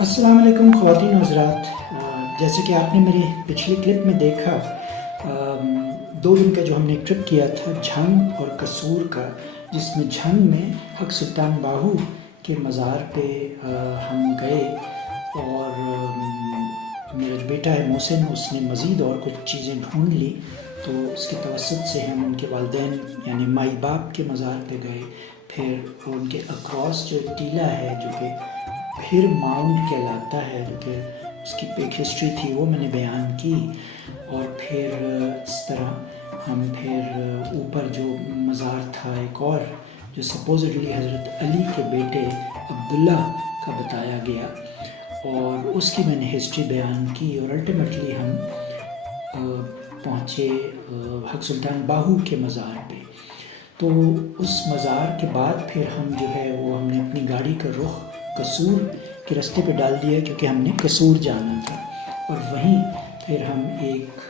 السلام علیکم خواتین و حضرات، جیسے کہ آپ نے میری پچھلی کلپ میں دیکھا، 2 دن کا جو ہم نے ٹرپ کیا تھا جھنگ اور قصور کا، جس میں جھنگ میں حق سلطان باہو کے مزار پہ ہم گئے، اور میرا جو بیٹا ہے محسن، اس نے مزید اور کچھ چیزیں ڈھونڈ لی، تو اس کے توسط سے ہم ان کے والدین یعنی مائی باپ کے مزار پہ گئے۔ پھر ان کے اکراس جو ٹیلہ ہے جو کہ پھر ماؤنٹ کہلاتا ہے، جو کہ اس کی ایک ہسٹری تھی، وہ میں نے بیان کی۔ اور پھر اس طرح ہم پھر اوپر جو مزار تھا ایک اور، جو سپوزڈلی حضرت علی کے بیٹے عبداللہ کا بتایا گیا، اور اس کی میں نے ہسٹری بیان کی، اور الٹیمیٹلی ہم پہنچے حق سلطان باہو کے مزار پہ۔ تو اس مزار کے بعد پھر ہم جو ہے وہ ہم نے اپنی گاڑی کا رخ قصور کے راستے پہ ڈال دیا، کیونکہ ہم نے قصور جانا تھا، اور وہیں پھر ہم ایک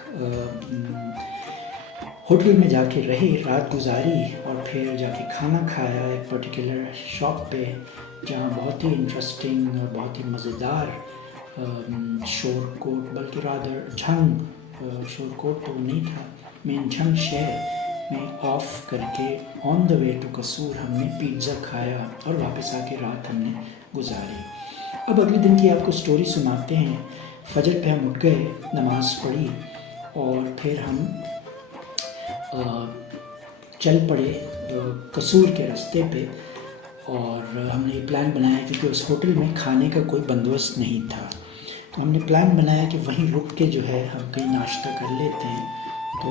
ہوٹل میں جا کے رہے، رات گزاری، اور پھر جا کے کھانا کھایا ایک پرٹیکولر شاپ پہ، جہاں بہت ہی انٹرسٹنگ اور بہت ہی مزیدار شور کوٹ، بلکہ رادر جھنگ، شور کوٹ تو نہیں تھا، مین جھنگ شہر میں آف کر کے آن دا وے ٹو قصور ہم نے پیزا کھایا، اور واپس آ کے رات ہم نے گزاری۔ اب اگلے دن کی آپ کو سٹوری سناتے ہیں۔ فجر پہ ہم اٹھ گئے، نماز پڑھی، اور پھر ہم چل پڑے قصور کے راستے پہ، اور ہم نے یہ پلان بنایا کیونکہ اس ہوٹل میں کھانے کا کوئی بندوبست نہیں تھا، تو ہم نے پلان بنایا کہ وہیں رک کے جو ہے ہم کہیں ناشتہ کر لیتے ہیں۔ تو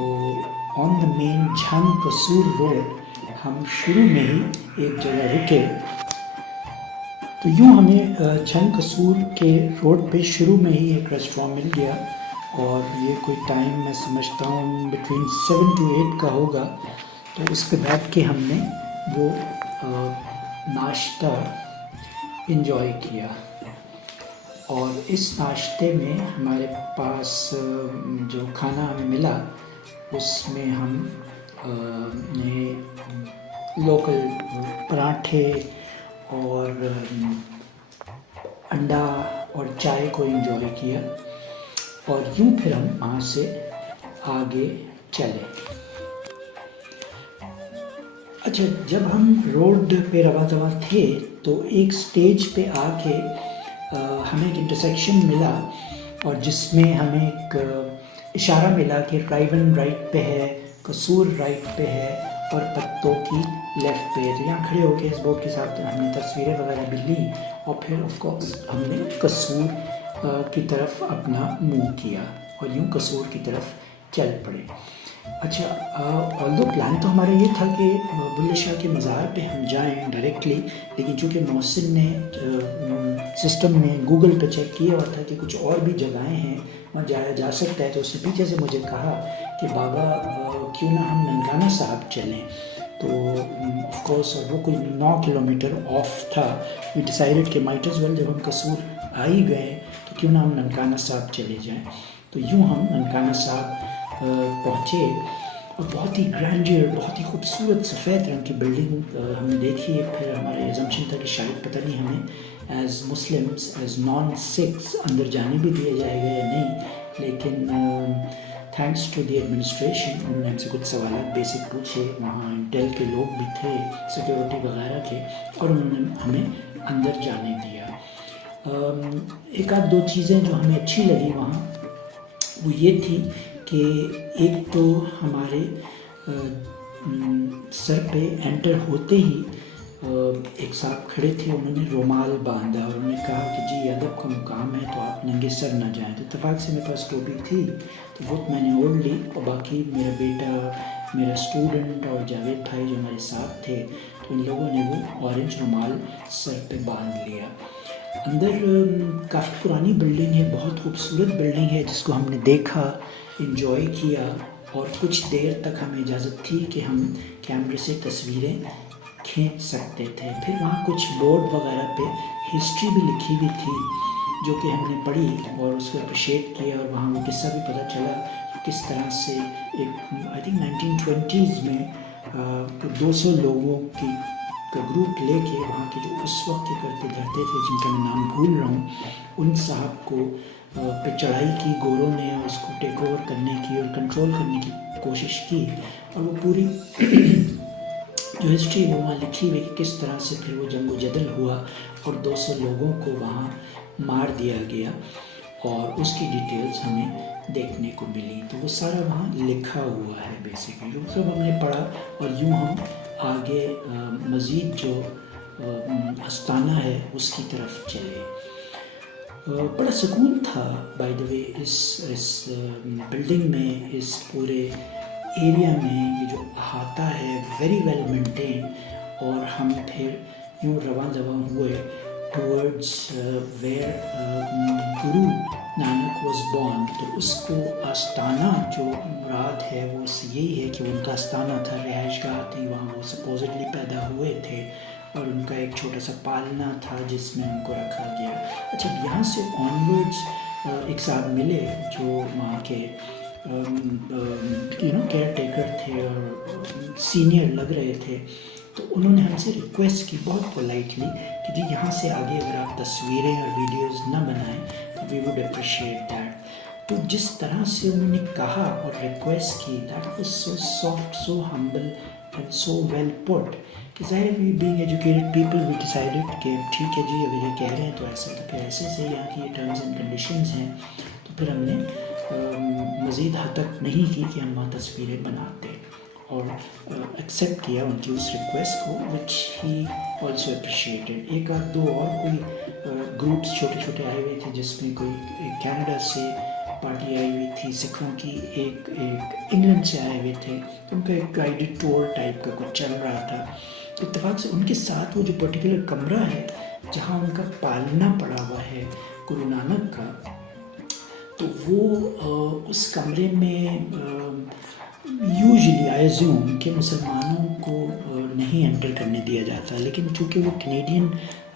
آن دا مین جھنگ قصور روڈ ہم شروع میں ہی ایک جگہ رکے، تو یوں ہمیں جھنگ قصور کے روڈ پہ شروع میں ہی ایک ریسٹورانٹ مل گیا، اور یہ کوئی ٹائم میں سمجھتا ہوں بٹوین 7 to 8 کا ہوگا۔ تو اس پہ بیٹھ کے ہم نے وہ ناشتہ انجوائے کیا، اور اس ناشتے میں ہمارے پاس جو کھانا ہمیں ملا، اس میں ہم نے لوکل پراٹھے اور انڈا اور چائے کو انجوائے کیا، اور یوں پھر ہم وہاں سے آگے چلے۔ اچھا، جب ہم روڈ پہ رواں دواں تھے تو ایک سٹیج پہ آ کے ہمیں ایک انٹرسیکشن ملا، اور جس میں ہمیں ایک اشارہ ملا کہ رائیون رائٹ پہ ہے، قصور رائٹ پہ ہے، اور پتوں کی لیفٹ پہ ہے۔ تو یہاں کھڑے ہو کے اس بورڈ کے ساتھ ہم نے تصویریں وغیرہ بھی لی، اور پھر آف کورس ہم نے قصور کی طرف اپنا منہ کیا، اور یوں قصور کی طرف چل پڑے۔ اچھا، آلدو پلان تو ہمارا یہ تھا کہ بلے شاہ کے مزار پہ ہم جائیں ڈائریکٹلی، لیکن چونکہ محسن نے سسٹم میں گوگل پہ چیک کیا ہوا تھا کہ کچھ اور بھی جگہیں ہیں وہاں جایا جا سکتا ہے، تو اس نے پیچھے سے مجھے کہا کہ بابا کیوں نہ ہم ننکانہ صاحب چلیں۔ تو آف کورس وہ کوئی 9 کلومیٹر آف تھا۔ وی ڈیسائیڈڈ کہ مائٹ ایز ویل، جب ہم قصور آ ہی گئے تو کیوں نہ ہم ننکانہ صاحب چلے جائیں۔ تو یوں ہم ننکانہ صاحب پہنچے، اور بہت ہی گرینڈیئر، بہت ہی خوبصورت سفید رنگ کی بلڈنگ ہم نے دیکھی ہے۔ پھر ہمارے ایزمپشن تھا کہ شاید پتہ نہیں ہمیں as Muslims, as non Sikhs اندر جانے بھی دیا جائے گا یا نہیں، لیکن تھینکس ٹو دی ایڈمنسٹریشن انہوں نے ہم سے کچھ سوالات بیسک پوچھے، وہاں انٹیل کے لوگ بھی تھے، سیکیورٹی وغیرہ کے، اور انہوں نے ہمیں اندر جانے دیا۔ ایک آدھ دو چیزیں جو ہمیں اچھی لگی وہاں، وہ یہ تھی کہ ایک تو ہمارے سر پہ انٹر ہوتے ہی ایک صاحب کھڑے تھے، انہوں نے رومال باندھا، اور انہوں نے کہا کہ جی ادب کا مقام ہے تو آپ ننگے سر نہ جائیں۔ تو اتفاق سے میرے پاس ٹوپی تھی، تو وہ میں نے اوڑھ لی، اور باقی میرا بیٹا، میرا اسٹوڈنٹ اور جاوید بھائی جو ہمارے ساتھ تھے، تو ان لوگوں نے وہ اورنج رومال سر پہ باندھ لیا۔ اندر کافی پرانی بلڈنگ ہے، بہت خوبصورت بلڈنگ ہے، جس کو ہم نے دیکھا، انجوائے کیا، اور کچھ دیر تک ہمیں اجازت تھی کہ ہم کیمرے سے تصویریں کھینچ سکتے تھے۔ پھر وہاں کچھ بورڈ وغیرہ پہ ہسٹری بھی لکھی ہوئی تھی، جو کہ ہم نے پڑھی اور اس کو اپریشیٹ کیا، اور وہاں وہ قصہ بھی پتہ چلا کہ کس طرح سے ایک آئی تھنک 1920s میں 200 لوگوں کی کا گروپ لے کے وہاں کے جو اس وقت کے کرتے دھرتے تھے جن کا میں نام بھول رہا ہوں، ان صاحب کو پہ چڑھائی کی گوروں نے، اس کو ٹیک اوور کرنے کی اور کنٹرول کرنے کی کوشش کی. اور وہ پوری جو ہسٹری وہ وہاں لکھی ہوئی کہ کس طرح سے پھر وہ جنگ و جدل ہوا اور 200 لوگوں کو وہاں مار دیا گیا، اور اس کی ڈیٹیلز ہمیں دیکھنے کو ملی. تو وہ سارا وہاں لکھا ہوا ہے بیسیکلی، جو سب ہم نے پڑھا. اور یوں ہم آگے مزید جو آستانہ ہے اس کی طرف چلے. بڑا سکون تھا by the way us building میں، اس پورے ایریا میں. یہ جو احاطہ ہے ویری ویل مینٹین. اور ہم پھر یوں رواں دواں ہوئے towards where Guru Nanak was born. تو اس کو آستانہ جو مراد ہے وہ یہی ہے کہ ان کا آستانہ تھا، رہائش گاہ تھی، وہاں وہ سپوزڈلی پیدا ہوئے تھے، اور ان کا ایک چھوٹا سا پالنا تھا جس میں ان کو رکھا گیا. اچھا، یہاں سے آنورڈز ایک صاحب ملے جو وہاں کے کیئر ٹیکر تھے اور سینئر لگ رہے تھے. تو انہوں نے ہم سے ریکویسٹ کی بہت پولائٹلی کہ جی یہاں سے آگے اگر آپ تصویریں اور ویڈیوز نہ بنائیں تو وی ووڈ اپریشیٹ دیٹ. تو جس طرح سے انہوں نے کہا اور ریکویسٹ کی، that was so soft, so humble and so well put, کہ ظاہر we being educated people we decided کہ ٹھیک ہے جی اگر یہ کہہ رہے ہیں تو ایسا، تو پھر ایسے سے یہاں کی یہ ٹرمز اینڈ کنڈیشنز ہیں. تو پھر ہم نے مزید حد تک نہیں کی کہ ہم وہاں تصویریں بناتے، اور ایکسیپٹ کیا ان کی اس ریکویسٹ کو، وچ ہی آلسو اپریشیٹڈ. ایک آدھ دو اور کوئی گروپس چھوٹے چھوٹے آئے ہوئے تھے، جس میں کوئی کینیڈا سے پارٹی آئی ہوئی تھی سکھوں کی، ایک انگلینڈ سے آئے ہوئے تھے. ان کا ایک گائیڈڈ ٹور ٹائپ کا کچھ چل رہا تھا. اتفاق سے ان کے ساتھ وہ جو پرٹیکولر کمرہ ہے جہاں ان کا پالنا پڑا ہوا ہے گرو نانک کا، تو وہ اس کمرے میں یوزلی آئی ایزیوم کہ مسلمانوں کو نہیں انٹر کرنے دیا جاتا. لیکن چونکہ وہ کینیڈین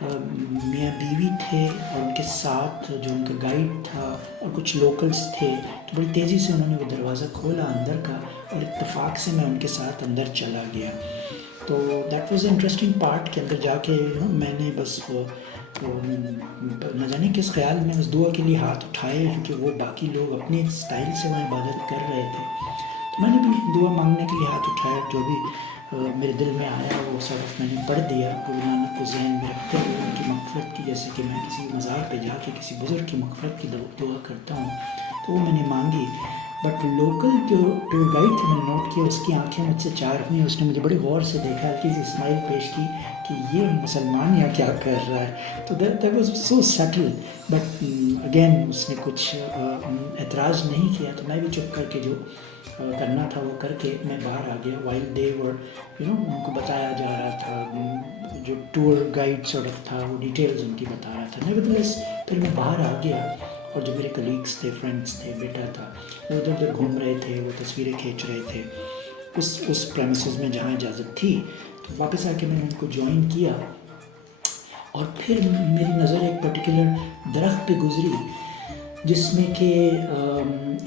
میاں بیوی تھے اور ان کے ساتھ جو ان کا گائیڈ تھا اور کچھ لوکلز تھے، تو بڑی تیزی سے انہوں نے وہ دروازہ کھولا اندر کا، اور اتفاق سے میں ان کے ساتھ اندر چلا گیا. تو دیٹ واز انٹرسٹنگ پارٹ کہ اندر جا کے میں نے بس نہ جانے کس خیال میں اس دعا کے لیے ہاتھ اٹھائے، کیونکہ وہ باقی لوگ اپنے اسٹائل سے وہاں عبادت کر رہے تھے. تو میں نے بھی دعا مانگنے کے لیے ہاتھ اٹھایا، جو بھی میرے دل میں آیا وہ صرف میں نے پڑھ دیا گرو نانک کو ذہن میں رکھتے ہوئے ان کی مغفرت کی، جیسے کہ میں کسی مزار پہ جا کے کسی بزرگ کی مغفرت کی دعا کرتا ہوں. تو وہ میں نے مانگی. بٹ لوکل جو ٹور گائیڈ تھے، میں نے نوٹ کیا اس کی آنکھیں مجھ سے چار ہوئیں. اس نے مجھے بڑے غور سے دیکھا، ہلکی سی اسمائل پیش کی کہ یہ مسلمان یا کیا کر رہا ہے. تو that was so subtle. But again اس نے کچھ اعتراض نہیں کیا، تو میں بھی چپ کر کے جو کرنا تھا وہ کر کے میں باہر آ گیا. وائل دے ور ان کو بتایا جا رہا تھا، جو ٹور گائیڈ سارٹ آف تھا وہ ڈیٹیلز ان کی بتا رہا تھا. نیورتھلیس پھر میں باہر آ گیا، اور جو میرے کلیگس تھے، فرینڈس تھے، بیٹا تھا، وہ ادھر ادھر گھوم رہے تھے، وہ تصویریں کھینچ رہے تھے اس پریمیسز میں جہاں اجازت تھی. تو واپس آ کے میں نے ان کو جوائن کیا، اور پھر میری نظر ایک پرٹیکولر درخت پہ گزری جس میں کہ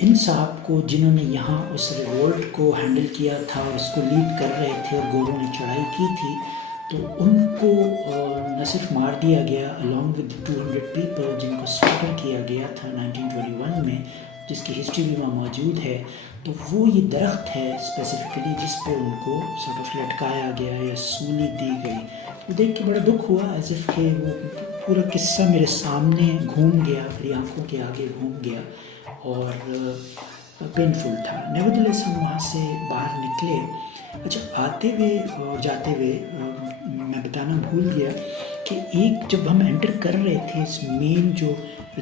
ان صاحب کو، جنہوں نے یہاں اس ریوولٹ کو ہینڈل کیا تھا اور اس کو لیڈ کر رہے تھے اور گوروں نے چڑھائی کی تھی، تو ان کو نہ صرف مار دیا گیا along with 200 people جن کو سلیکٹر کیا گیا تھا 1921 میں، جس کی ہسٹری بھی وہاں موجود ہے. تو وہ یہ درخت ہے اسپیسیفکلی جس پہ ان کو سارٹ آف لٹکایا گیا یا سولی دی گئی. وہ دیکھ کے بڑا دکھ ہوا، ایز اف کہ وہ پورا قصہ میرے سامنے گھوم گیا، میری آنکھوں کے آگے گھوم گیا، اور پینفل تھا. نیورتھلیس ہم وہاں سے باہر نکلے. اچھا، آتے ہوئے اور جاتے ہوئے میں بتانا بھول گیا کہ ایک جب ہم انٹر کر رہے تھے اس مین جو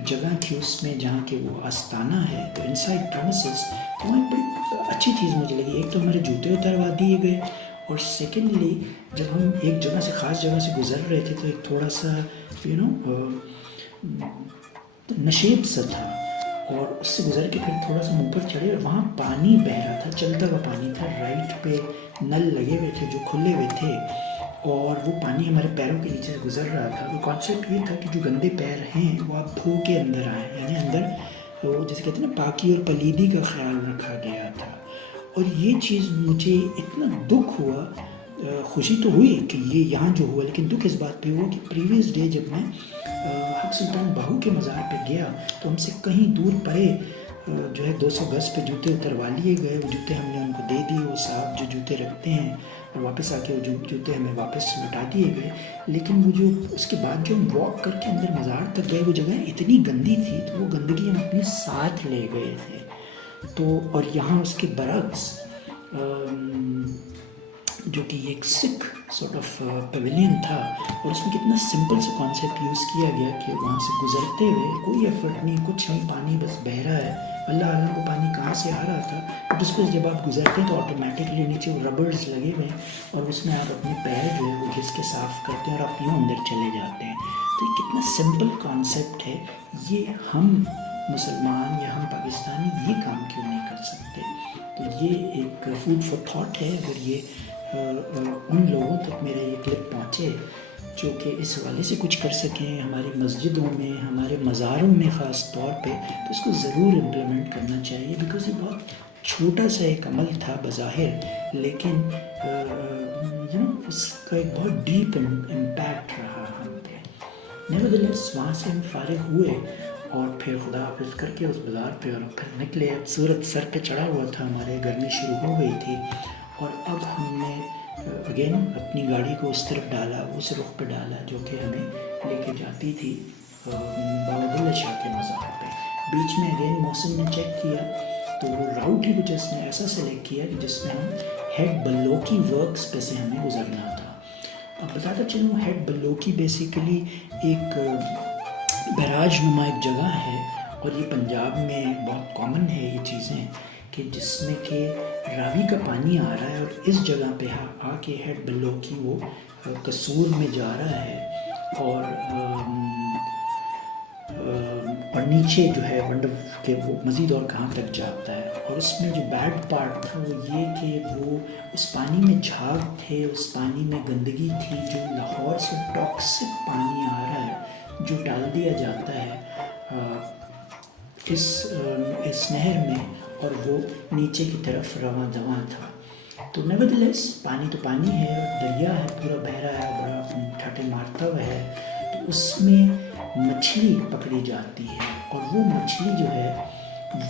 جگہ تھی اس میں جہاں کہ وہ آستانہ ہے، تو انسائڈ پریمیسز، تو وہاں بڑی اچھی چیز مجھے لگی. ایک تو ہمارے جوتے اتروا دیے گئے، اور سیکنڈلی جب ہم ایک جگہ سے خاص جگہ سے گزر رہے تھے تو ایک تھوڑا سا نشیب سا تھا، اور اس سے گزر کے پھر تھوڑا سا ہم اوپر چڑھے، اور وہاں پانی بہہ رہا تھا، چلتا ہوا پانی تھا. رائٹ پہ نل لگے ہوئے تھے جو کھلے ہوئے تھے، اور وہ پانی ہمارے پیروں کے نیچے سے گزر رہا تھا. تو کانسیپٹ یہ تھا کہ جو گندے پیر ہیں وہ آپ دھو کے اندر آئیں، یعنی اندر وہ جیسے کہتے ہیں نا پاکی اور پلیدی کا خیال رکھا گیا تھا. اور یہ چیز مجھے اتنا دکھ ہوا خوشی تو ہوئی کہ یہ یہاں جو ہوا، لیکن دکھ اس بات پہ ہوا کہ پریویس ڈے جب میں حق سلطان باہو کے مزار پہ گیا تو ہم سے کہیں دور پرے جو ہے 200 گز پہ جوتے اتروا لیے گئے. وہ جوتے ہم نے ان کو دے دیے. وہ صاحب جو جوتے رکھتے ہیں، اور واپس آ کے وہ جوتے ہمیں واپس لوٹا دیے گئے. لیکن وہ جو اس کے بعد جو ہم واک کر کے اندر مزار تک گئے، وہ جگہ اتنی گندی تھی تو وہ گندگی ہم اپنے ساتھ لے گئے تھے. تو اور یہاں اس کے برعکس جو کہ ایک سکھ سارٹ آف پیویلین تھا، اور اس میں کتنا سمپل سا کانسیپٹ یوز کیا گیا کہ وہاں سے گزرتے ہوئے کوئی ایفرٹ نہیں، کچھ نہیں، پانی بس بہہ رہا ہے. اللہ عالم کو پانی کہاں سے آ رہا تھا، بٹ اس کو جب آپ گزرتے ہیں تو آٹومیٹکلی نیچے وہ ربرز لگے ہوئے ہیں، اور اس میں آپ اپنے پیر جو ہے وہ گھس کے صاف کرتے ہیں اور آپ یوں اندر چلے جاتے ہیں. تو یہ کتنا سمپل کانسیپٹ ہے. یہ ہم مسلمان یا ہم پاکستانی یہ کام کیوں نہیں کر سکتے؟ تو یہ ایک فوڈ فار تھاٹ ہے. اگر یہ ان لوگوں تک میرا یہ کلپ پہنچے جو کہ اس حوالے سے کچھ کر سکیں ہماری مسجدوں میں، ہمارے مزاروں میں خاص طور پہ، تو اس کو ضرور امپلیمنٹ کرنا چاہیے. بیکاز یہ بہت چھوٹا سا ایک عمل تھا بظاہر، لیکن اس کا ایک بہت ڈیپ امپیکٹ رہا ہم پہ. نیورتھلیس وہاں سے ہم فارغ ہوئے اور پھر خدا حافظ کر کے اس بازار پہ اور پھر نکلے. اب سورج سر پہ چڑھا ہوا تھا، ہمارے گرمی شروع ہو گئی تھی، اور اب ہم نے اگین اپنی گاڑی کو اس طرف ڈالا، اس رخ پہ ڈالا جو کہ ہمیں لے کے جاتی تھی بابا بلّہ شاہ کے مزار پہ. بیچ میں اگین موسم نے چیک کیا تو وہ راؤٹ ہی کچھ اس نے ایسا سلیکٹ کیا کہ جس میں ہم ہیڈ بلوکی ورکس پہ سے ہمیں گزرنا تھا. اب بتاتا چلوں، ہیڈ بلوکی بیسیکلی ایک بیراج نما ایک جگہ ہے، اور یہ پنجاب میں بہت کامن ہے یہ چیزیں، کہ جس میں کہ راوی کا پانی آ رہا ہے اور اس جگہ پہ آ کے ہیڈ بلوکی وہ قصور میں جا رہا ہے، اور نیچے جو ہے ونڈر کہ وہ مزید اور کہاں تک جاتا ہے. اور اس میں جو بیڈ پارٹ تھا وہ یہ کہ وہ اس پانی میں جھاگ تھے، اس پانی میں گندگی تھی، جو لاہور سے ٹاکسک پانی آ رہا ہے جو ڈال دیا جاتا ہے اس نہر میں، اور وہ نیچے کی طرف رواں دواں تھا. تو نیورتھلیس پانی تو پانی ہے، دریا ہے، پورا بہہ رہا ہے، بڑا ٹھاٹے مارتا ہوا ہے. تو اس میں مچھلی پکڑی جاتی ہے، اور وہ مچھلی جو ہے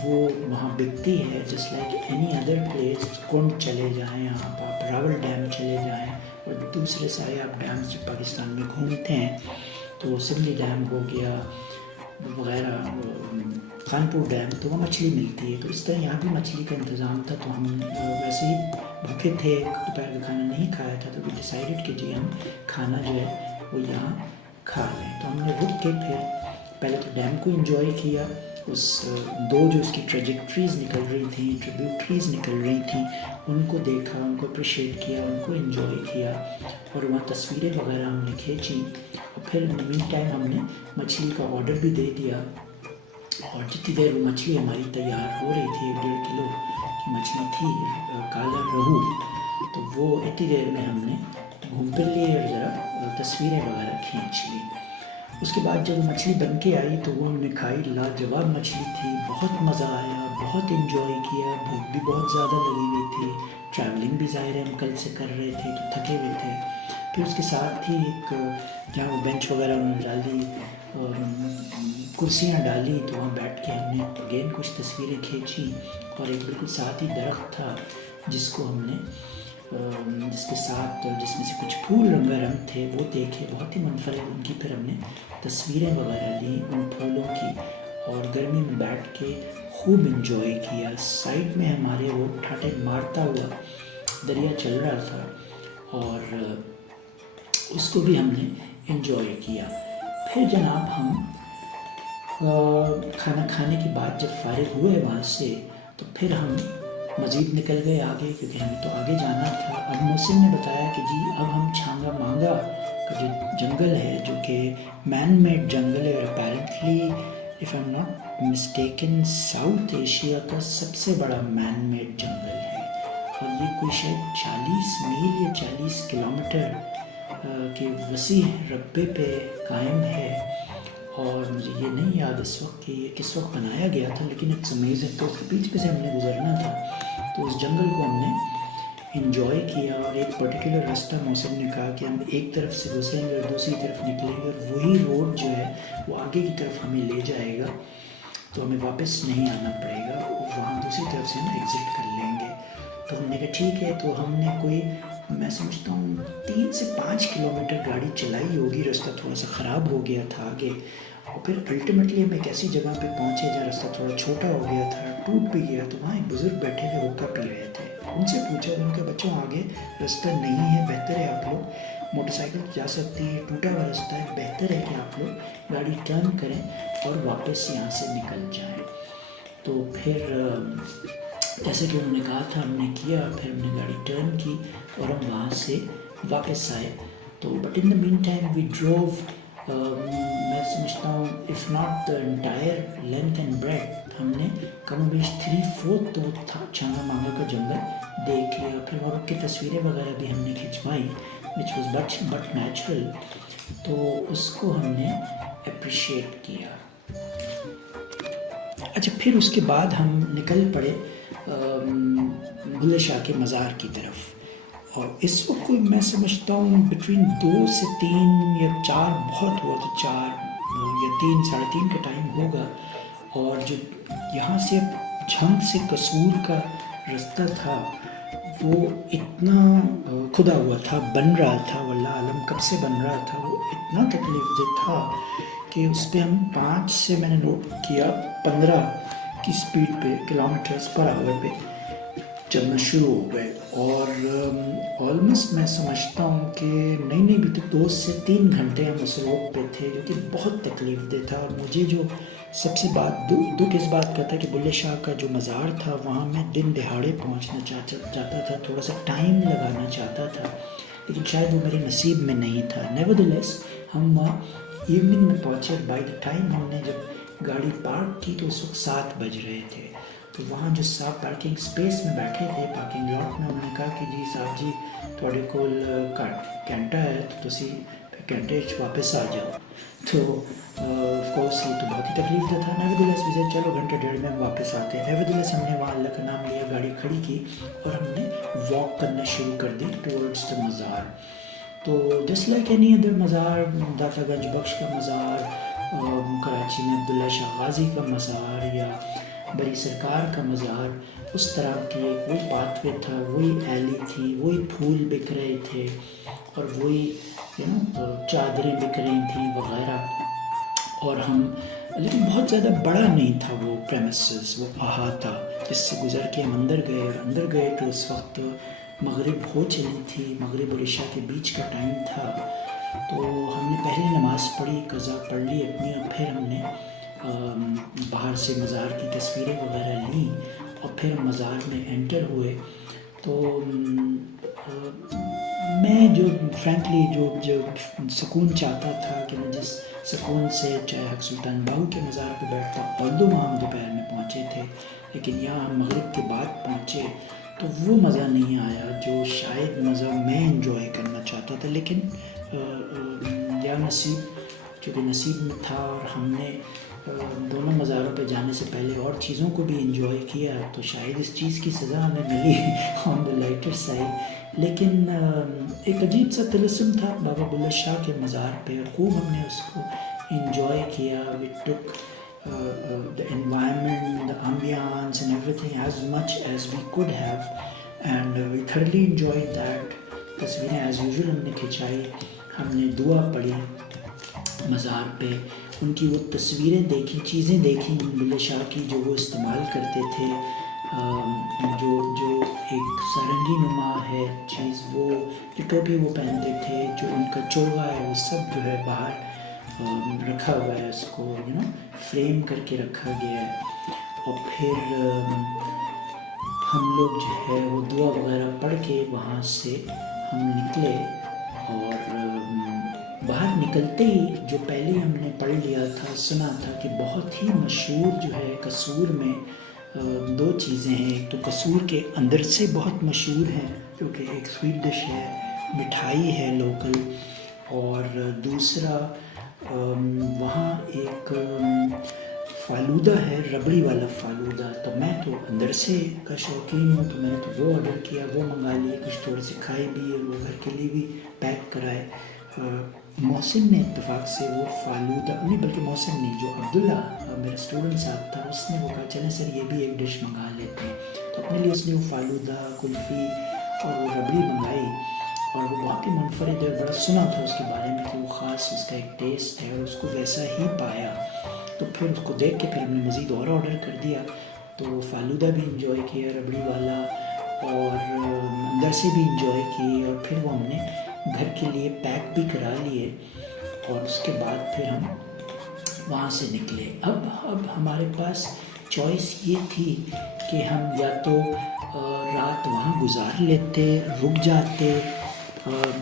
وہ وہاں بکتی ہے just like any other place. کنڈ چلے جائیں آپ راول ڈیم چلے جائیں، اور دوسرے سارے آپ ڈیمز جو پاکستان میں گھومتے ہیں، تو سملی ڈیم ہو گیا وغیرہ، خانپور ڈیم، تو وہ مچھلی ملتی ہے. تو اس طرح یہاں بھی مچھلی کا انتظام تھا. تو ہم ویسے ہی بھوکے تھے، دوپہر کا کھانا نہیں کھایا تھا، تو وی ڈیسائیڈڈ کہ جی ہم کھانا جو ہے وہ یہاں کھا لیں. تو ہم نے رک کے پھر پہلے تو ڈیم کو انجوائے کیا. اس دو جو اس کی ٹریجیکٹریز نکل رہی تھیں، ٹریبیوٹریز نکل رہی تھیں، ان کو دیکھا، ان کو اپریشیٹ کیا، ان کو انجوائے کیا، اور وہاں تصویریں وغیرہ ہم نے کھینچی. اور پھر مین ٹائم ہم نے مچھلی کا آرڈر بھی دے دیا، اور جتنی دیر وہ مچھلی ہماری تیار ہو رہی تھی، 1.5 کلو کی مچھلی تھی کالا رہو، تو وہ اتنی دیر میں ہم نے گھوم پھر لیے اور ذرا تصویریں وغیرہ کھینچ لی. اس کے بعد جب مچھلی بن کے آئی تو وہ ہم نے کھائی. لاجواب مچھلی تھی، بہت مزہ آیا، بہت انجوائے کیا. بھوک بھی بہت زیادہ لگی ہوئی تھی، ٹریولنگ بھی ظاہر ہے ہم کل سے کر رہے تھے تو تھکے ہوئے تھے. پھر اس کے ساتھ ہی ایک جہاں وہ بینچ وغیرہ انہوں نے ڈالی اور کرسیاں ڈالی، تو وہاں بیٹھ کے ہم نے اگین کچھ تصویریں کھینچی. اور ایک بالکل ساتھ ہی درخت تھا جس کو ہم نے جس کے ساتھ جس میں سے کچھ پھول رنگا رنگ تھے وہ دیکھے، بہت ہی منفرد ان کی. پھر ہم نے تصویریں وغیرہ لیں ان پھولوں کی، اور گرمی میں بیٹھ کے خوب انجوائے کیا. سائڈ میں ہمارے وہ ٹھاٹے مارتا ہوا دریا چل رہا تھا، اور اس کو بھی ہم نے انجوائے کیا. پھر جناب ہم کھانا کھانے کے بعد جب فارغ ہوئے وہاں سے، تو پھر ہم مزید نکل گئے آگے، کیونکہ ہمیں تو آگے جانا تھا. اب محسن نے بتایا کہ جی اب ہم چھانگا مانگا کا جو جنگل ہے، جو کہ مین میڈ جنگل ہے، apparently if I am not mistaken south Asia کا سب سے بڑا مین میڈ جنگل ہے. اور یہ کوئی شاید 40 میل یا 40 کلومیٹر کے وسیع رقبے پہ قائم ہے. اور مجھے یہ نہیں یاد اس وقت کہ یہ کس وقت بنایا گیا تھا، لیکن اٹس امیزنگ. تو اس کے بیچ پہ سے ہم نے گزرنا تھا، تو اس جنگل کو ہم نے انجوائے کیا، اور ایک پرٹیکولر راستہ محسن نے کہا کہ ہم ایک طرف سے گھسیں گے اور دوسری طرف نکلیں گے، اور وہی روڈ جو ہے وہ آگے کی طرف ہمیں لے جائے گا، تو ہمیں واپس نہیں آنا پڑے گا، وہاں دوسری طرف سے ہم ایگزٹ کر لیں گے۔ تو ہم نے کہا ٹھیک ہے، تو ہم نے کوئی میں سمجھتا ہوں 3 سے 5 کلومیٹر گاڑی چلائی ہوگی، راستہ تھوڑا سا خراب ہو گیا تھا آگے، اور پھر الٹیمیٹلی ہم ایک ایسی جگہ پہ پہنچے جہاں راستہ تھوڑا چھوٹا ہو گیا تھا، ٹوٹ بھی گیا، تو وہاں ایک بزرگ بیٹھے تھے، حقہ پی رہے تھے۔ ان سے پوچھا، ان کے بچوں آگے راستہ نہیں ہے، بہتر ہے آپ لوگ موٹر سائیکل جا سکتی ہے، ٹوٹا ہوا راستہ ہے، بہتر ہے کہ آپ لوگ گاڑی ٹرن کریں اور واپس یہاں سے نکل جائیں۔ تو پھر جیسے کہ انہوں نے کہا تھا ہم نے کیا، پھر ہم نے گاڑی ٹرن کی اور ہم وہاں سے واپس آئے۔ تو but in the main time we ڈروو، میں سمجھتا ہوں if not the entire length and breadth, ہم نے کم و بیش 3/4 تو چھانگا مانگا کا جنگل دیکھ لیا۔ پھر وہاں کی تصویریں وغیرہ بھی ہم نے کھنچوائی وچ واز بٹ نیچرل، تو اس کو ہم نے اپریشیٹ کیا۔ اچھا، پھر اس کے بعد ہم نکل پڑے بلے شاہ کے مزار کی طرف، اور اس وقت کوئی میں سمجھتا ہوں بٹوین 2 سے 3 یا 4، بہت ہوا تو 4 یا 3، 3:30 کا ٹائم ہوگا، اور جو یہاں سے جھنگ سے قصور کا راستہ تھا وہ اتنا کھدا ہوا تھا، بن رہا تھا، واللہ عالم کب سے بن رہا تھا، وہ اتنا تکلیف دہ تھا کہ اس پہ ہم 5 سے میں نے نوٹ کیا 15 کی سپیڈ پہ کلومیٹرز پر آور پہ چلنا شروع ہو گئے، اور آلموسٹ میں سمجھتا ہوں کہ نہیں بھی تو 2 سے 3 گھنٹے ہم اس روڈ پہ تھے، جو کہ بہت تکلیف دہ تھا۔ اور مجھے جو سب سے دکھ اس بات کا تھا کہ بلے شاہ کا جو مزار تھا وہاں میں دن دہاڑے پہنچنا چاہتا تھا، تھوڑا سا ٹائم لگانا چاہتا تھا، لیکن شاید وہ میرے نصیب میں نہیں تھا۔ نیورتھلیس ہم وہاں ایوننگ میں پہنچے، بائی دا ٹائم ہم نے جب گاڑی پارک کی تو اس وقت 7 بج رہے تھے۔ تو وہاں جو صاحب پارکنگ سپیس میں بیٹھے تھے، پارکنگ لاٹ میں، انہوں نے کہا کہ جی صاحب جی تھوڑے کول گھنٹہ ہے تو تسی گھنٹے واپس آ جاؤ۔ تو آف کورس یہ تو بہت ہی تکلیف دہ تھا۔ نیورتھلیس وی سیڈ چلو گھنٹے ڈیڑھ میں ہم واپس آتے ہیں۔ نیورتھلیس ہم نے وہاں اللہ کا نام لیا، گاڑی کھڑی کی اور ہم نے واک کرنا شروع کر دی ٹورڈز دا مزار۔ تو جسٹ لائک اینی ادر مزار، داتا گنج بخش کا مزار، کراچی میں عبداللہ شاہ غازی کا مزار، یا بری سرکار کا مزار، اس طرح کی ایک وہی پاتھ وے تھا، وہی ایلی تھی، وہی پھول بک رہے تھے، اور وہی چادریں بک رہی تھیں وغیرہ، اور ہم لیکن بہت زیادہ بڑا نہیں تھا وہ پریمیسز، وہ احاطہ جس سے گزر کے ہم اندر گئے تو اس وقت مغرب ہو چلی تھی، مغرب اور عشاء کے بیچ کا ٹائم تھا۔ تو ہم نے پہلی نماز پڑھی، قضا پڑھ لی اپنی، اور پھر ہم نے باہر سے مزار کی تصویریں وغیرہ لیں، اور پھر ہم مزار میں انٹر ہوئے۔ تو میں جو فرینکلی جو سکون چاہتا تھا کہ میں جس سکون سے چاہے حق سلطان باہو کے مزار پہ بیٹھتا، اردو وہاں ہم دوپہر میں پہنچے تھے، لیکن یہاں ہم مغرب کے بعد پہنچے تو وہ مزہ نہیں آیا جو شاید مزہ میں انجوائے کرنا چاہتا تھا۔ لیکن یا نصیب، چونکہ نصیب میں تھا، اور ہم نے دونوں مزاروں پہ جانے سے پہلے اور چیزوں کو بھی انجوائے کیا، تو شاید اس چیز کی سزا ہمیں ملی آن دا لائٹر سائڈ۔ لیکن ایک عجیب سا طلسم تھا بابا بلے شاہ کے مزار پہ، اور خوب ہم نے اس کو انجوائے کیا۔ وی ٹک the environment, the ambience and everything as much as we could have, and we thoroughly enjoyed that۔ تصویریں ایز یوزول ہم نے کھنچائی، ہم نے دعا پڑھی مزار پہ، ان کی وہ تصویریں دیکھی، چیزیں دیکھیں بلے شاہ کی جو وہ استعمال کرتے تھے، جو ایک سارنگی نما ہے چیز، وہ جو ٹوپی وہ پہنتے تھے، جو ان کا چوغا ہے، وہ سب جو ہے باہر رکھا ہوا ہے، اس کو فریم کر کے رکھا گیا ہے۔ اور پھر ہم لوگ جو ہے وہ دعا وغیرہ پڑھ کے وہاں سے ہم نکلے، اور باہر نکلتے ہی جو پہلے ہم نے پڑھ لیا تھا، سنا تھا کہ بہت ہی مشہور جو ہے قصور میں 2 چیزیں ہیں، ایک تو قصور کے اندر سے بہت مشہور ہیں جو کہ ایک سویٹ ڈش ہے، مٹھائی ہے لوکل، اور دوسرا وہاں ایک فالودہ ہے، ربڑی والا فالودہ. تو میں تو اندر سے کا شوقین ہوں، تو میں نے تو وہ آرڈر کیا، وہ منگا لیے، کچھ تھوڑے سے کھائے بھی اور وہ گھر کے لیے بھی پیک کرائے. محسن نے اتفاق سے وہ فالودہ نہیں، بلکہ محسن نہیں، جو عبداللہ میرا اسٹوڈنٹ صاحب تھا، اس نے وہ کہا چلیں سر یہ بھی ایک ڈش منگا لیتے ہیں. تو اپنے لیے اس نے وہ فالودہ، کلفی اور وہ ربڑی منگائی، اور وہ بہت ہی منفرد ہے. بڑا سنا تھا اس کے بارے میں کہ وہ خاص اس کا ایک ٹیسٹ ہے، اور اس کو ویسا ہی پایا. تو پھر اس کو دیکھ کے پھر ہم نے مزید اور آرڈر کر دیا. تو فالودہ بھی انجوائے کیا ربڑی والا، اور اندر سے بھی انجوائے کی، اور پھر وہ ہم نے گھر کے لیے پیک بھی کرا لیے. اور اس کے بعد پھر ہم وہاں سے نکلے. اب ہمارے پاس چوائس یہ تھی کہ ہم یا تو رات وہاں گزار لیتے، رک جاتے،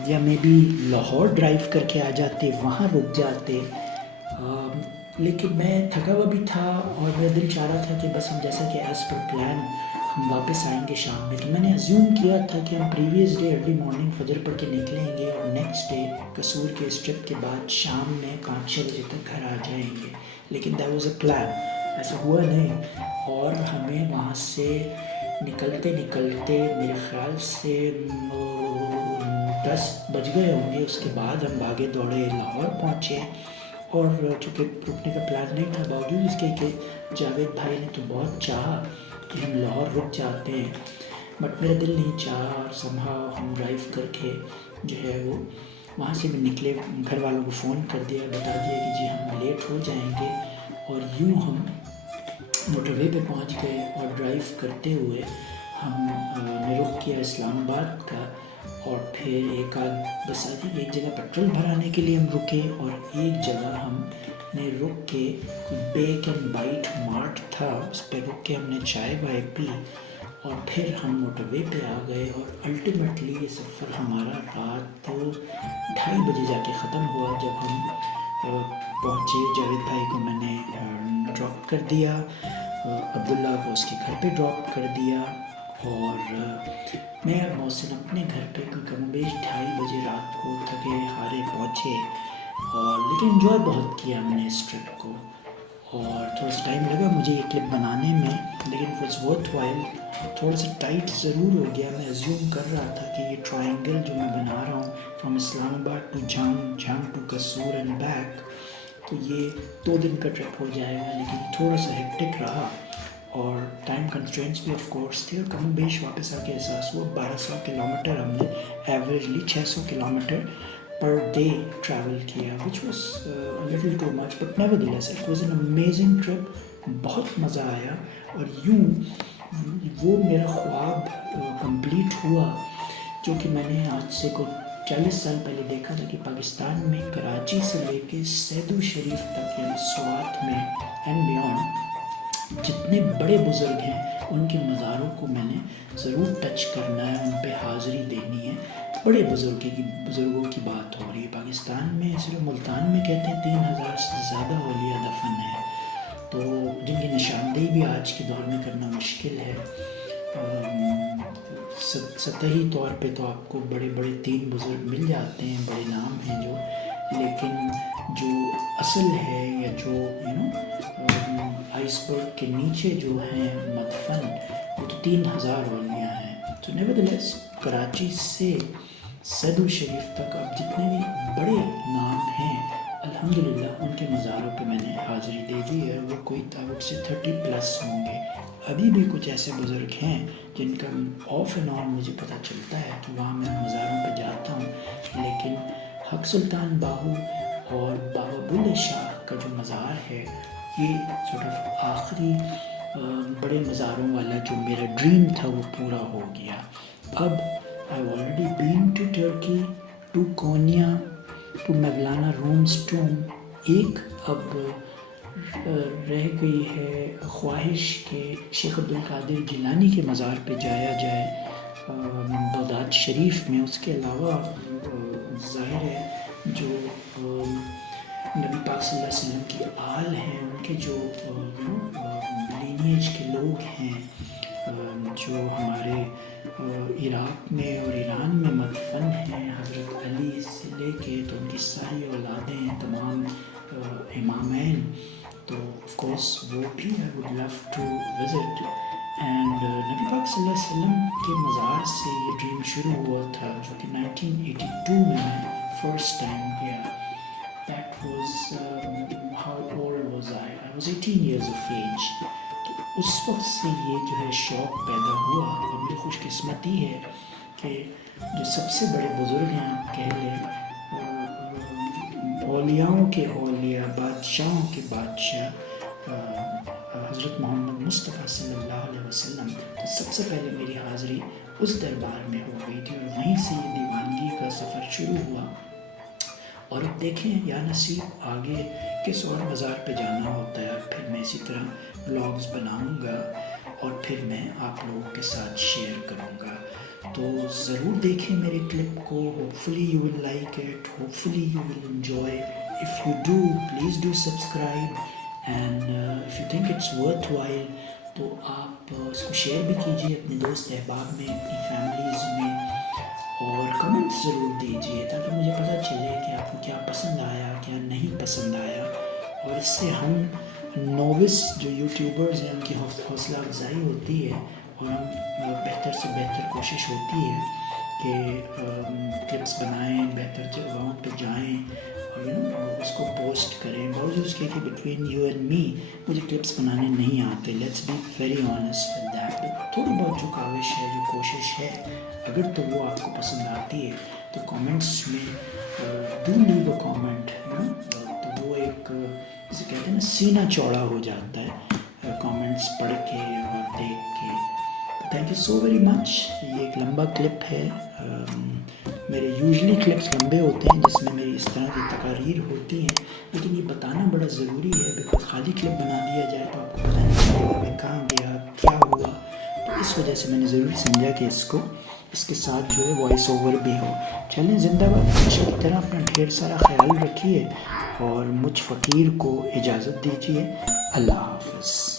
یا میں بھی لاہور ڈرائیو کر کے آ جاتے، وہاں رک جاتے. لیکن میں تھکا ہوا بھی تھا، اور میرا دل چاہ رہا تھا کہ بس ہم جیسا کہ ایز پر پلان ہم واپس آئیں گے شام میں. تو میں نے ازیوم کیا تھا کہ ہم پریویس ڈے ارلی مارننگ فجر پڑھ کے نکلیں گے، اور نیکسٹ ڈے قصور کے اس ٹرپ کے بعد شام میں 5-6 بجے تک گھر آ جائیں گے. لیکن دیٹ واز اے پلان، ایسا ہوا نہیں. اور ہمیں وہاں سے نکلتے میرے خیال سے 10 بج گئے ہوں گے. اس کے بعد ہم بھاگے دوڑے لاہور پہنچے. اور چونکہ رکنے کا پلان نہیں تھا، باوجود اس کے کہ جاوید بھائی نے تو بہت چاہا کہ ہم لاہور رک جاتے ہیں، بٹ میرا دل نہیں چاہا. اور somehow ہم ڈرائیو کر کے جو ہے وہ وہاں سے بھی نکلے. گھر والوں کو فون کر دیا، بتا دیا کہ جی ہم لیٹ ہو جائیں گے. اور یوں ہم موٹر وے پہ پہنچ گئے، اور ڈرائیو کرتے ہوئے ہم نے رخ کیا اسلام آباد کا. اور پھر ایک جگہ پیٹرول بھرانے کے لیے ہم رکے، اور ایک جگہ ہم نے رک کے بیک اینڈ بائٹ مارٹ تھا، اس پہ رک کے ہم نے چائے وائے پی. اور پھر ہم موٹر وے پہ آ گئے، اور الٹیمیٹلی یہ سفر ہمارا رات 2:30 بجے جا کے ختم ہوا. جب ہم پہنچے، جاوید بھائی کو میں نے ڈراپ کر دیا، عبداللہ کو اس کے گھر پہ ڈراپ کر دیا، اور میں اور محسن اپنے گھر پہ کم بیش 2:30 بجے رات کو تھکے ہارے پہنچے. اور لیکن انجوائے بہت کیا ہم نے اس ٹرپ کو. اور تھوڑا سا ٹائم لگا مجھے یہ کلپ بنانے میں، لیکن اٹ واز ورتھ وائل. تھوڑا سا ٹائٹ ضرور ہو گیا. میں ازیوم کر رہا تھا کہ یہ ٹرائنگل جو میں بنا رہا ہوں from Islamabad to Jhang to Kasur and back, تو یہ 2 دن کا ٹرپ ہو جائے گا. لیکن تھوڑا سا ہیکٹک رہا، اور ٹائم کنسٹرینٹس بھی آف کورس تھے. اور کم بیش واپس آ کے احساس ہوا 1200 کلومیٹر ہم نے averagely 600 kilometre per day travel کیا، which was a little too much, but nevertheless it was an amazing trip. بہت مزہ آیا. اور یوں وہ میرا خواب کمپلیٹ ہوا جو کہ میں نے آج سے 40 سال پہلے دیکھا تھا، کہ پاکستان میں کراچی سے لے کے سیدو شریف تک، یعنی سوات میں اینڈ بیونڈ جتنے بڑے بزرگ ہیں ان کے مزاروں کو میں نے ضرور ٹچ کرنا ہے، ان پہ حاضری دینی ہے. بڑے بزرگوں کی بات ہو رہی ہے پاکستان میں. صرف ملتان میں کہتے ہیں 3000 سے زیادہ اولیاء دفن ہیں، تو جن کی نشاندہی بھی آج کے دور میں کرنا مشکل ہے. سطحی طور پہ تو آپ کو بڑے 3 بزرگ مل جاتے ہیں، بڑے نام ہیں جو، لیکن جو اصل ہے، یا جو آئس برگ کے نیچے جو ہیں مدفن، وہ تو 3000 اولیاء ہیں. تو نیورتھلیس کراچی سے سیدو شریف تک اب جتنے بھی بڑے نام ہیں الحمدللہ ان کے مزاروں پہ میں نے حاضری دے دی ہے. وہ کوئی تعداد سے 30+ ہوں گے. ابھی بھی کچھ ایسے بزرگ ہیں جن کا آف اینڈ آن مجھے پتہ چلتا ہے کہ وہاں میں مزاروں پہ جاتا ہوں. لیکن حق سلطان باہو اور بابا بلے شاہ کا جو مزار ہے، یہ آخری بڑے مزاروں والا جو میرا ڈریم تھا وہ پورا ہو گیا. اب I've already been to Turkey, to Konya, to Mevlana Rune's tomb. ایک اب رہ گئی ہے خواہش کہ شیخ عبدالقادر جیلانی کے مزار پہ جایا جائے بغداد شریف میں. اس کے علاوہ ظاہر ہے جو نبی پاک صلی اللہ علیہ وسلم کی آل ہیں، ان کے جو لینیج کے لوگ ہیں، جو ہمارے عراق میں اور ایران میں مدفن ہیں، حضرت علی سے لے کے تو ان کی ساری اولادیں تمام امامین، تو آف کورس this, وہ بھی I would love to visit. And نبی پاک صلی اللہ علیہ وسلم کے مزار سے یہ ڈریم شروع ہوا تھا جو کہ 1982 میں فرسٹ ٹائم گیا. That was how old was I was 18 years of age. تو اس وقت سے یہ جو ہے شوق پیدا ہوا. اور میری خوش قسمتی ہے کہ جو سب سے بڑے بزرگ ہیں آپ کہہ لیں، اولیاؤں کے اولیاء، بادشاہوں کے بادشاہ حضرت محمد مصطفیٰ صلی اللہ علیہ وسلم، تو سب سے پہلے میری حاضری اس دربار میں ہو گئی تھی اور وہیں سے یہ دیوانگی کا سفر شروع ہوا. اور اب دیکھیں یا نصیب آگے کس اور مزار پہ جانا ہوتا ہے. پھر میں اسی طرح بلاگز بناؤں گا اور پھر میں آپ لوگوں کے ساتھ شیئر کروں گا. تو ضرور دیکھیں میرے کلپ کو. Hopefully you will like it, hopefully you will enjoy. If you do please do subscribe, and if you think it's worthwhile تو آپ اس کو شیئر بھی کیجیے اپنے دوست احباب میں، اپنی فیملیز میں، اور کمنٹس ضرور دیجیے تاکہ مجھے پتہ چلے کہ آپ کو کیا پسند آیا، کیا نہیں پسند آیا. اور اس سے ہم نووس جو یوٹیوبرز ہیں ان کی حوصلہ افزائی ہوتی ہے اور ہم بہتر سے بہتر کوشش ہوتی ہے کہ کلپس بنائیں، بہتر جگہوں پہ جائیں اور اس کو پوسٹ کریں. باوجود اس کے کہ بٹوین یو اینڈ می مجھے کلپس بنانے نہیں آتے. Let's be very honest with that. تھوڑی بہت جو کاوش ہے، جو کوشش ہے، اگر تو وہ آپ کو پسند آتی ہے تو کامنٹس میں ڈو لیو اے کامنٹ. تو وہ ایک جسے کہتے ہیں نا سینہ چوڑا ہو جاتا ہے کامنٹس پڑھ کے اور دیکھ کے. Thank you so very much. یہ ایک لمبا کلپ ہے. میرے یوزلی کلپس لمبے ہوتے ہیں جس میں میری اس طرح کی تقاریر ہوتی ہیں، لیکن یہ بتانا بڑا ضروری ہے بیکاز خالی کلپ بنا دیا جائے تو آپ کو پتہ نہیں چلے گا میں کہاں گیا، کیا ہوا. تو اس وجہ سے میں نے ضروری سمجھا کہ اس کے ساتھ جو ہے وائس اوور بھی ہو. چلیں زندہ باد. ہمیشہ کی طرح اپنا ڈھیر سارا خیال رکھیے اور مجھ فقیر کو اجازت دیجیے. اللہ حافظ.